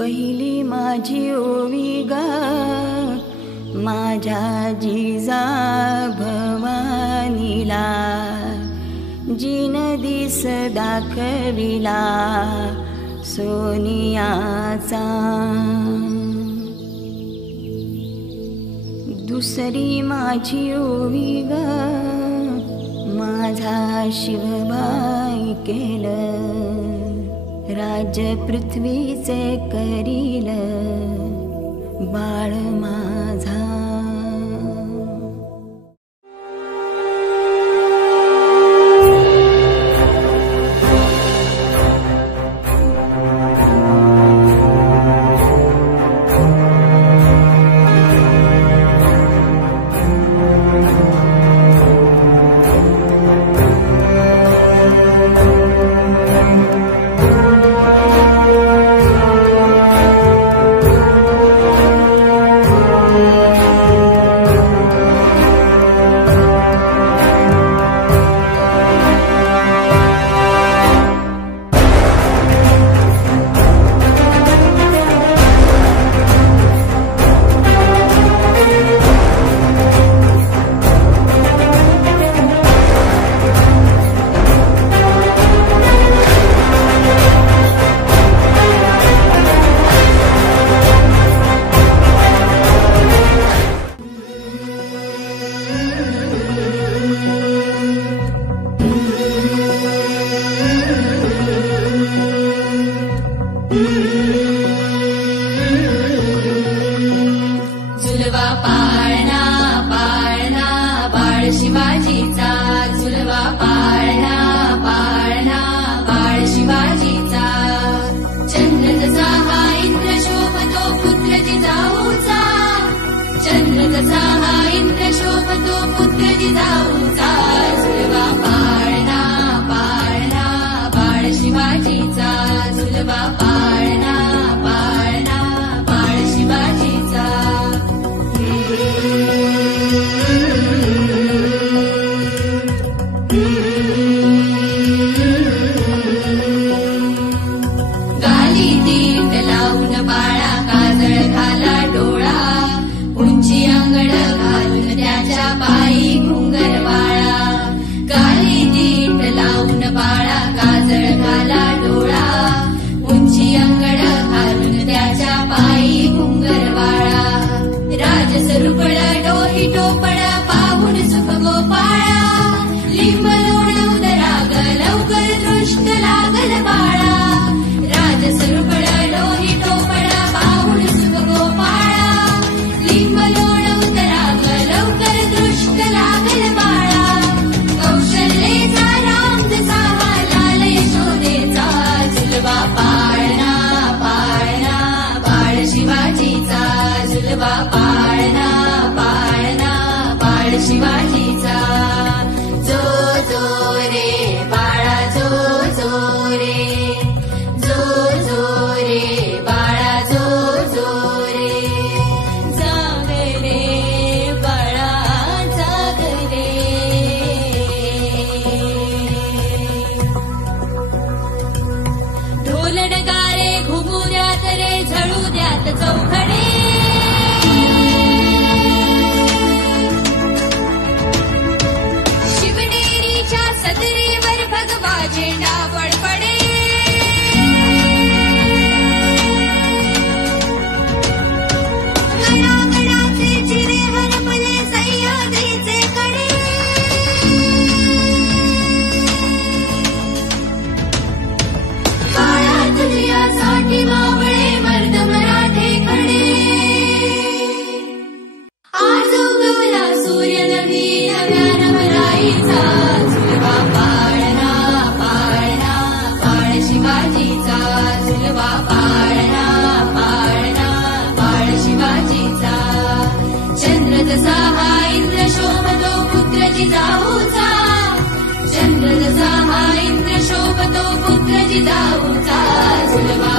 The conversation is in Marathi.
पहिली माझी ओवी गा माझ्या जिजा भवानीला, जिन दिस दाखविला सोनियाचा. दुसरी माझी ओवी ग माझा शिवबाई केलं, राज्य पृथ्वीचे करील बाळ माझा. झुलवा पाळणा पाळणा बाळ शिवाजीचा, झुलवा पाळणा पाळणा बाळ शिवाजीचा. चंद्र जसा हा इंद्र शोभतो पुत्र जिजाऊचा, चंद्र जसा हा इंद्र शोभतो पुत्र जिजाऊचा. झुलवा पाळणा पाळणा बाळ शिवाजीचा, झुलवा पाळणा पाळणा बाळ शिवाजीचा. गाली दीट लावून बाळा काजळ घाला डोळा, उंची अंगड घालून त्याच्या पायी घुंगर वाळा. गाली दीट लावून बाळा काजळ घाला डोळा, उंची अंगड घालून त्याच्या पायी घुंगर वाळा. राजसरुपळ डोही टोपळ पाहून सुख गोपाळा, लिंब लोण उदराग लवकर दृष्ट लागल बाळा. राजसरुपळ डोही टोपळ पाहून सुख गोपाळा, लिंब लोण उदराग लवकर दृष्ट लागल बाळा. कौशल्येचा राम जसा हा लाल यशोदेचा, झुलवा पाळणा पाळणा बाळ शिवाजीचा, झुलवा पाळणा पाळणा बाळ शिवाजीचा. जो जो रे बाळा जो जो रे, जो जो रे बाळा जो जो रे. जाग रे बाळा जाग रे, ढोल नगारे घुमू द्यात रे झळू द्यात चौघडे. शिवनेरीच्या सदरेवर भगवा झेंडा फडफडे. गडागडाचे चिरे हरपले सह्याद्रीचे कडे. काळा तुझ्यासाठी मावळे मर्द मराठे खडे. आज उगवला सूर्य नवी नव्या नवराईचा, झुलवा पाळणा पाळणा बाळ शिवाजीचा, झुलवा पाळणा पाळणा बाळ शिवाजीचा. चंद्र जसा हा इंद्र शोभतो पुत्र जिजाऊचा, चंद्र जसा हा इंद्र शोभतो पुत्र जिजाऊचा. झुलवा